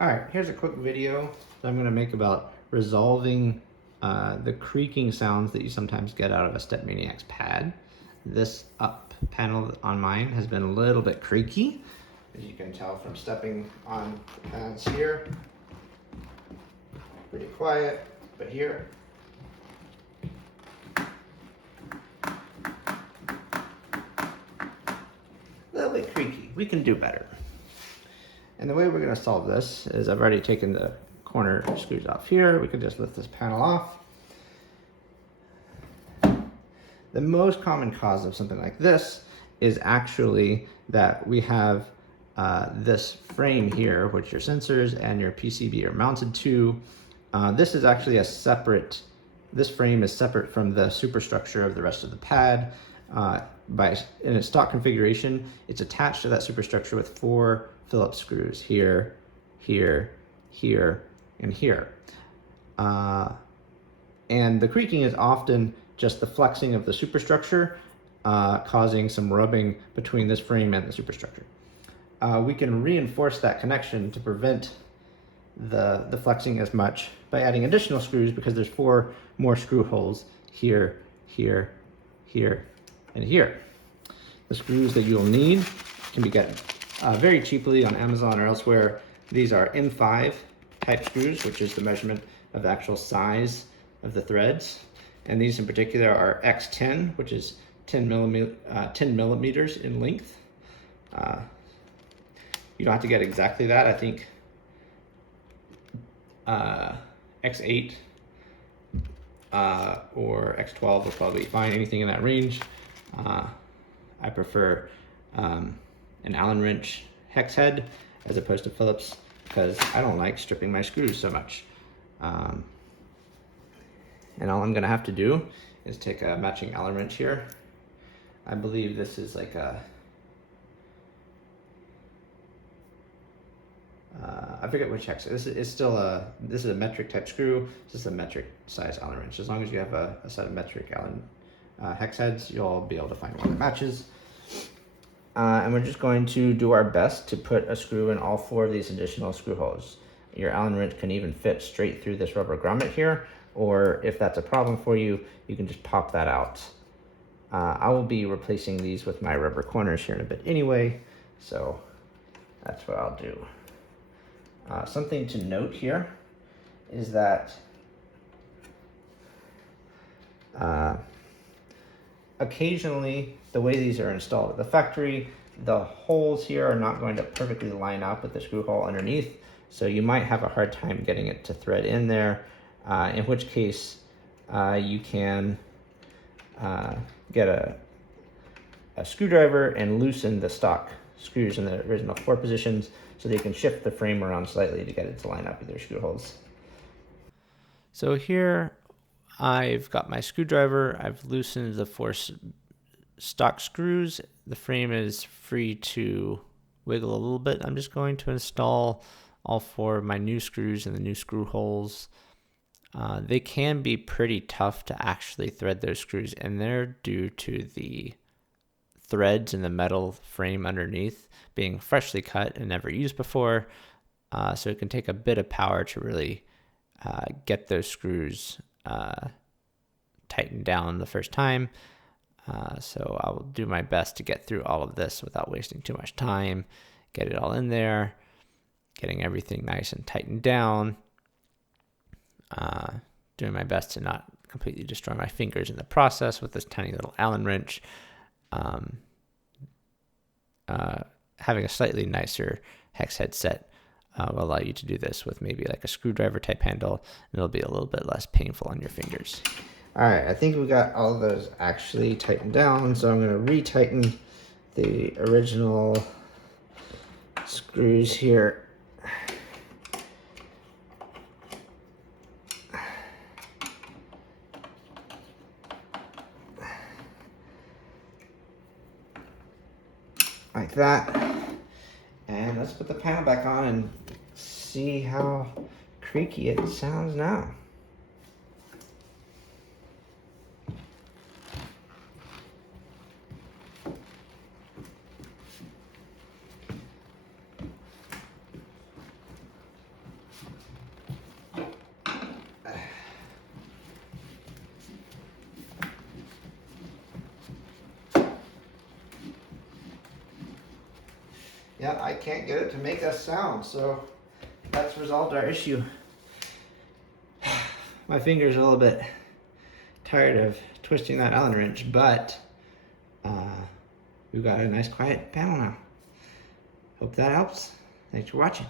All right, here's a quick video that I'm gonna make about resolving the creaking sounds that you sometimes get out of a StepManiaX pad. This up panel on mine has been a little bit creaky, as you can tell from stepping on the pads here. Pretty quiet, but here. A little bit creaky. We can do better. And the way we're going to solve this is I've already taken the corner screws off here. We can just lift this panel off. The most common cause of something like this is actually that we have this frame here, which your sensors and your PCB are mounted to. This is actually a separate, this frame is separate from the superstructure of the rest of the pad. In its stock configuration, it's attached to that superstructure with 4 Phillips screws here, here, here, and here. And the creaking is often just the flexing of the superstructure causing some rubbing between this frame and the superstructure. We can reinforce that connection to prevent the flexing as much by adding additional screws, because there's 4 more screw holes here, here, here, and here. The screws that you'll need can be gotten very cheaply on Amazon or elsewhere. These are M5 type screws, which is the measurement of the actual size of the threads. And these in particular are X10, which is 10 millimeters in length. You don't have to get exactly that. I think X8 or X12 will probably be fine, anything in that range. I prefer an Allen wrench hex head as opposed to Phillips, because I don't like stripping my screws so much. And all I'm gonna have to do is take a matching Allen wrench here. I believe this is like a, I forget which hex. This is still this is a metric type screw. This is a metric size Allen wrench. As long as you have a set of metric Allen hex heads, you'll be able to find one that matches. And we're just going to do our best to put a screw in all 4 of these additional screw holes. Your Allen wrench can even fit straight through this rubber grommet here, or if that's a problem for you, you can just pop that out. I will be replacing these with my rubber corners here in a bit anyway, so that's what I'll do. Something to note here is that occasionally, the way these are installed at the factory, the holes here are not going to perfectly line up with the screw hole underneath, so you might have a hard time getting it to thread in there, in which case you can get a screwdriver and loosen the stock screws in the original 4 positions so that you can shift the frame around slightly to get it to line up with your screw holes. So here I've got my screwdriver. I've loosened the 4 stock screws. The frame is free to wiggle a little bit. I'm just going to install all 4 of my new screws in the new screw holes. They can be pretty tough to actually thread those screws in there due to the threads in the metal frame underneath being freshly cut and never used before. So it can take a bit of power to really get those screws tightened down the first time. So I will do my best to get through all of this without wasting too much time, get it all in there, getting everything nice and tightened down, doing my best to not completely destroy my fingers in the process with this tiny little Allen wrench. Having a slightly nicer hex head set will allow you to do this with maybe like a screwdriver type handle, and it'll be a little bit less painful on your fingers. All right, I think we got all of those actually tightened down, so I'm going to retighten the original screws here. Like that. And let's put the panel back on and see how creaky it sounds now. yeah, I can't get it to make a sound, so that's resolved our issue. My finger's a little bit tired of twisting that Allen wrench, but we've got a nice quiet panel now. Hope that helps. Thanks for watching.